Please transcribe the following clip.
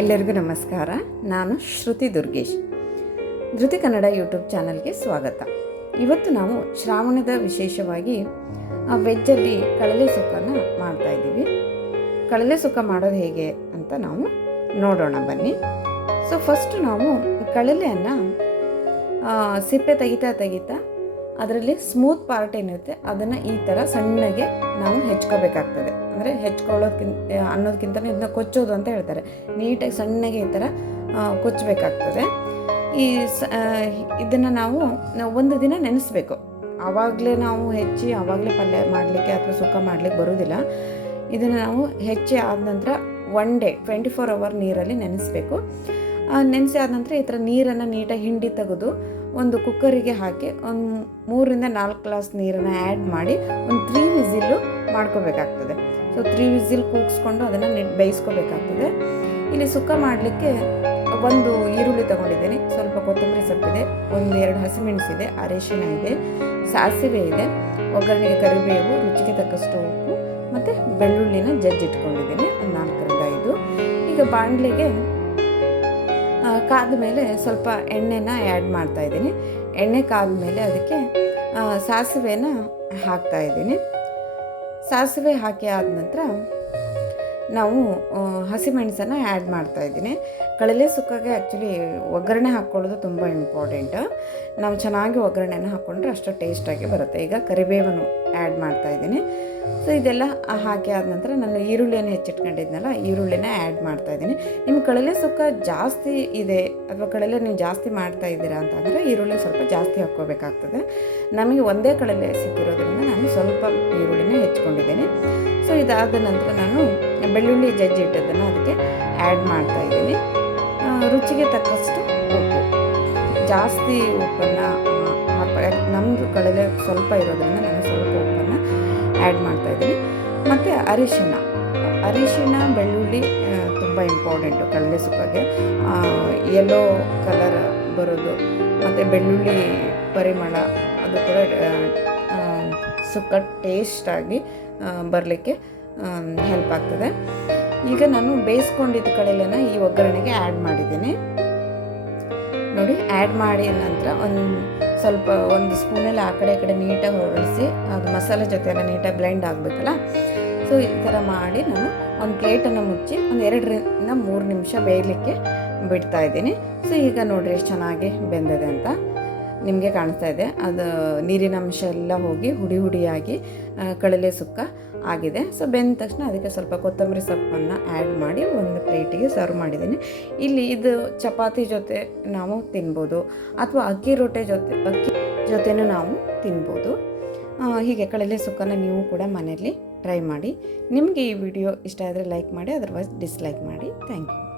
ಎಲ್ಲರಿಗೂ ನಮಸ್ಕಾರ. ನಾನು ಶ್ರುತಿ ದುರ್ಗೇಶ್. ಧೃತಿ ಕನ್ನಡ ಯೂಟ್ಯೂಬ್ ಚಾನಲ್ಗೆ ಸ್ವಾಗತ. ಇವತ್ತು ನಾವು ಶ್ರಾವಣದ ವಿಶೇಷವಾಗಿ ವೆಜ್ಜಲ್ಲಿ ಕಳಲೆ ಸುಕ್ಕನ ಮಾಡ್ತಾ ಇದ್ದೀವಿ. ಕಳಲೆ ಸುಕ್ಕ ಮಾಡೋದು ಹೇಗೆ ಅಂತ ನಾವು ನೋಡೋಣ ಬನ್ನಿ. ಸೊ ಫಸ್ಟ್ ನಾವು ಕಳಲೆಯನ್ನು ಸಿಪ್ಪೆ ತೆಗಿತಾ ತೆಗಿತಾ ಅದರಲ್ಲಿ ಸ್ಮೂತ್ ಪಾರ್ಟ್ ಏನಿರುತ್ತೆ, ಅದನ್ನು ಈ ಥರ ಸಣ್ಣಗೆ ನಾವು ಹೆಚ್ಕೋಬೇಕಾಗ್ತದೆ. ಅಂದರೆ ಹೆಚ್ಕೊಳ್ಳೋದ್ಕಿಂತ ಅನ್ನೋದಕ್ಕಿಂತ ಇದನ್ನ ಕೊಚ್ಚೋದು ಅಂತ ಹೇಳ್ತಾರೆ. ನೀಟಾಗಿ ಸಣ್ಣಗೆ ಈ ಥರ ಕೊಚ್ಚಬೇಕಾಗ್ತದೆ. ಈ ಸ ಇದನ್ನು ನಾವು ನಾವು ಒಂದು ದಿನ ನೆನೆಸ್ಬೇಕು. ಆವಾಗಲೇ ನಾವು ಹೆಚ್ಚಿ ಆವಾಗಲೇ ಪಲ್ಯ ಮಾಡಲಿಕ್ಕೆ ಅಥವಾ ಸುಖ ಮಾಡಲಿಕ್ಕೆ ಬರೋದಿಲ್ಲ. ಇದನ್ನು ನಾವು ಹೆಚ್ಚಿ ಆದ ನಂತರ one day twenty four hour ನೀರಲ್ಲಿ ನೆನೆಸ್ಬೇಕು. ನೆನೆಸಿ ಆದ ನಂತರ ಈ ಥರ ನೀರನ್ನು ನೀಟಾಗಿ ಹಿಂಡಿ ತೆಗೆದು ಒಂದು ಕುಕ್ಕರಿಗೆ ಹಾಕಿ ಒಂದು ಮೂರರಿಂದ ನಾಲ್ಕು ಗ್ಲಾಸ್ ನೀರನ್ನು ಆ್ಯಡ್ ಮಾಡಿ ಒಂದು ತ್ರೀ ವಿಸಿಲ್ಲು ಮಾಡ್ಕೋಬೇಕಾಗ್ತದೆ. ಸೊ, ತ್ರೀ ವಿಸಿಲ್ ಕೂಗಿಸ್ಕೊಂಡು ಅದನ್ನು ನೆ ಬೇಯಿಸ್ಕೋಬೇಕಾಗ್ತದೆ. ಇಲ್ಲಿ ಸುಕ್ಕ ಮಾಡಲಿಕ್ಕೆ ಒಂದು ಈರುಳ್ಳಿ ತೊಗೊಂಡಿದ್ದೀನಿ. ಸ್ವಲ್ಪ ಕೊತ್ತಂಬರಿ ಸೊಪ್ಪಿದೆ, ಒಂದು ಎರಡು ಹಸಿಮೆಣಸಿದೆ ಅರಿಶಿನ ಇದೆ, ಸಾಸಿವೆ ಇದೆ, ಒಗ್ಗರಣೆಗೆ ಕರಿಬೇವು, ರುಚಿಗೆ ತಕ್ಕಷ್ಟು ಉಪ್ಪು, ಮತ್ತು ಬೆಳ್ಳುಳ್ಳಿನ ಜಜ್ಜಿಟ್ಕೊಂಡಿದ್ದೀನಿ, ಒಂದು ನಾಲ್ಕರಿಂದ ಐದು. ಈಗ ಬಾಣಲೆಗೆ ಕಾದ ಮೇಲೆ ಸ್ವಲ್ಪ ಎಣ್ಣೆನ ಆ್ಯಡ್ ಮಾಡ್ತಾ ಇದ್ದೀನಿ. ಎಣ್ಣೆ ಕಾದ ಮೇಲೆ ಅದಕ್ಕೆ ಸಾಸಿವೆನ ಹಾಕ್ತಾ ಇದ್ದೀನಿ. ಸಾಸಿವೆ ಹಾಕಿ ಆದ ನಂತರ ನಾವು ಹಸಿಮೆಣಸನ್ನು ಆ್ಯಡ್ ಮಾಡ್ತಾ ಇದ್ದೀನಿ. ಕಳಲೆ ಸುಕ್ಕಗೆ ಆ್ಯಕ್ಚುಲಿ ಒಗ್ಗರಣೆ ಹಾಕ್ಕೊಳ್ಳೋದು ತುಂಬ ಇಂಪಾರ್ಟೆಂಟ್ ನಾವು ಚೆನ್ನಾಗಿ ಒಗ್ಗರಣೆನ ಹಾಕ್ಕೊಂಡ್ರೆ ಅಷ್ಟು ಟೇಸ್ಟಾಗಿ ಬರುತ್ತೆ. ಈಗ ಕರಿಬೇವನ್ನು ಆ್ಯಡ್ ಮಾಡ್ತಾ ಇದ್ದೀನಿ. ಸೊ ಇದೆಲ್ಲ ಹಾಕಿ ಆದ ನಂತರ ನಾನು ಈರುಳ್ಳಿಯನ್ನು ಹೆಚ್ಚಿಟ್ಕೊಂಡಿದ್ನಲ್ಲ, ಈರುಳ್ಳಿನ ಆ್ಯಡ್ ಮಾಡ್ತಾ ಇದ್ದೀನಿ. ನಿಮ್ಮ ಕಳಲೆ ಸುಕ್ಕ ಜಾಸ್ತಿ ಇದೆ ಅಥವಾ ಕಳಲೆ ನೀವು ಜಾಸ್ತಿ ಮಾಡ್ತಾ ಇದ್ದೀರಾ ಅಂತಂದರೆ ಈರುಳ್ಳಿ ಸ್ವಲ್ಪ ಜಾಸ್ತಿ ಹಾಕ್ಕೋಬೇಕಾಗ್ತದೆ. ನಮಗೆ ಒಂದೇ ಕಳಲೆ ಸಿಕ್ಕಿರೋದ್ರಿಂದ ನಾನು ಸ್ವಲ್ಪ ಈರುಳ್ಳಿನ ಹೆಚ್ಚಿಕೊಂಡಿದ್ದೀನಿ ಸೊ ಇದಾದ ನಂತರ ನಾನು ಬೆಳ್ಳುಳ್ಳಿ ಜಜ್ಜಿ ಇಟ್ಟದನ್ನು ಅದಕ್ಕೆ ಆ್ಯಡ್ ಮಾಡ್ತಾ ಇದ್ದೀನಿ. ರುಚಿಗೆ ತಕ್ಕಷ್ಟು ಉಪ್ಪು. ಜಾಸ್ತಿ ಉಪ್ಪನ್ನು ನಮ್ಮದು ಕಡಲೆ ಸ್ವಲ್ಪ ಇರೋದರಿಂದ ನಾನು ಸ್ವಲ್ಪ ಉಪ್ಪನ್ನು ಆ್ಯಡ್ ಮಾಡ್ತಾ ಇದ್ದೀನಿ. ಮತ್ತು ಅರಿಶಿಣ. ಅರಿಶಿಣ, ಬೆಳ್ಳುಳ್ಳಿ ತುಂಬ ಇಂಪಾರ್ಟೆಂಟು ಕಡಲೆ ಸುಕ್ಕಗೆ. ಯೆಲ್ಲೋ ಕಲರ್ ಬರೋದು. ಮತ್ತು ಬೆಳ್ಳುಳ್ಳಿ ಪರಿಮಳ, ಅದು ಕೂಡ ಸುಕ್ಕ ಟೇಸ್ಟಾಗಿ ಬರಲಿಕ್ಕೆ ಹೆಲ್ಪ್ ಆಗ್ತದೆ. ಈಗ ನಾನು ಬೇಯಿಸ್ಕೊಂಡಿದ್ದ ಕಡಲೆನ ಈ ಒಗ್ಗರಣೆಗೆ ಆ್ಯಡ್ ಮಾಡಿದ್ದೀನಿ. ನೋಡಿ ಆ್ಯಡ್ ಮಾಡಿ ನಂತರ ಒಂದು ಸ್ವಲ್ಪ, ಒಂದು ಸ್ಪೂನಲ್ಲಿ ಆ ಕಡೆ ಈ ಕಡೆ ನೀಟಾಗಿ ಹೊರಡಿಸಿ ಅದು ಮಸಾಲೆ ಜೊತೆ ನೀಟಾಗಿ ಬ್ಲೆಂಡ್ ಆಗಬೇಕಲ್ಲ? ಸೊ ಈ ಥರ ಮಾಡಿ ನಾನು ಒಂದು ಪ್ಲೇಟನ್ನು ಮುಚ್ಚಿ ಒಂದು ಎರಡರಿಂದ ಮೂರು ನಿಮಿಷ ಬೇಯಲಿಕ್ಕೆ ಬಿಡ್ತಾ ಇದ್ದೀನಿ. ಸೊ ಈಗ ನೋಡಿರಿ, ಎಷ್ಟು ಚೆನ್ನಾಗಿ ಬೆಂದಿದೆ ಅಂತ. ನಿಮಗೆ ಕಾಣಿಸ್ತಾ ಇದೆ. ಅದು ನೀರಿನ ಅಂಶ ಎಲ್ಲ ಹೋಗಿ ಹುಡಿ ಹುಡಿಯಾಗಿ ಕಳಲೆ ಸುಕ್ಕ ಆಗಿದೆ. ಸೊ ಬೆಂದ ತಕ್ಷಣ ಅದಕ್ಕೆ ಸ್ವಲ್ಪ ಕೊತ್ತಂಬರಿ ಸೊಪ್ಪನ್ನು ಆ್ಯಡ್ ಮಾಡಿ ಒಂದು ಪ್ಲೇಟಿಗೆ ಸರ್ವ್ ಮಾಡಿದ್ದೀನಿ. ಇಲ್ಲಿ ಇದು ಚಪಾತಿ ಜೊತೆ ನಾವು ತಿನ್ಬೋದು, ಅಥವಾ ಅಕ್ಕಿ ರೊಟ್ಟೆ ಜೊತೆ, ಅಕ್ಕಿ ಜೊತೆನೂ ನಾವು ತಿನ್ಬೋದು. ಹೀಗೆ ಕಳಲೆ ಸುಕ್ಕನ ನೀವು ಕೂಡ ಮನೆಯಲ್ಲಿ ಟ್ರೈ ಮಾಡಿ. ನಿಮಗೆ ಈ ವಿಡಿಯೋ ಇಷ್ಟ ಆದರೆ ಲೈಕ್ ಮಾಡಿ ಅದರ್ವೈಸ್ ಡಿಸ್ಲೈಕ್ ಮಾಡಿ. Thank you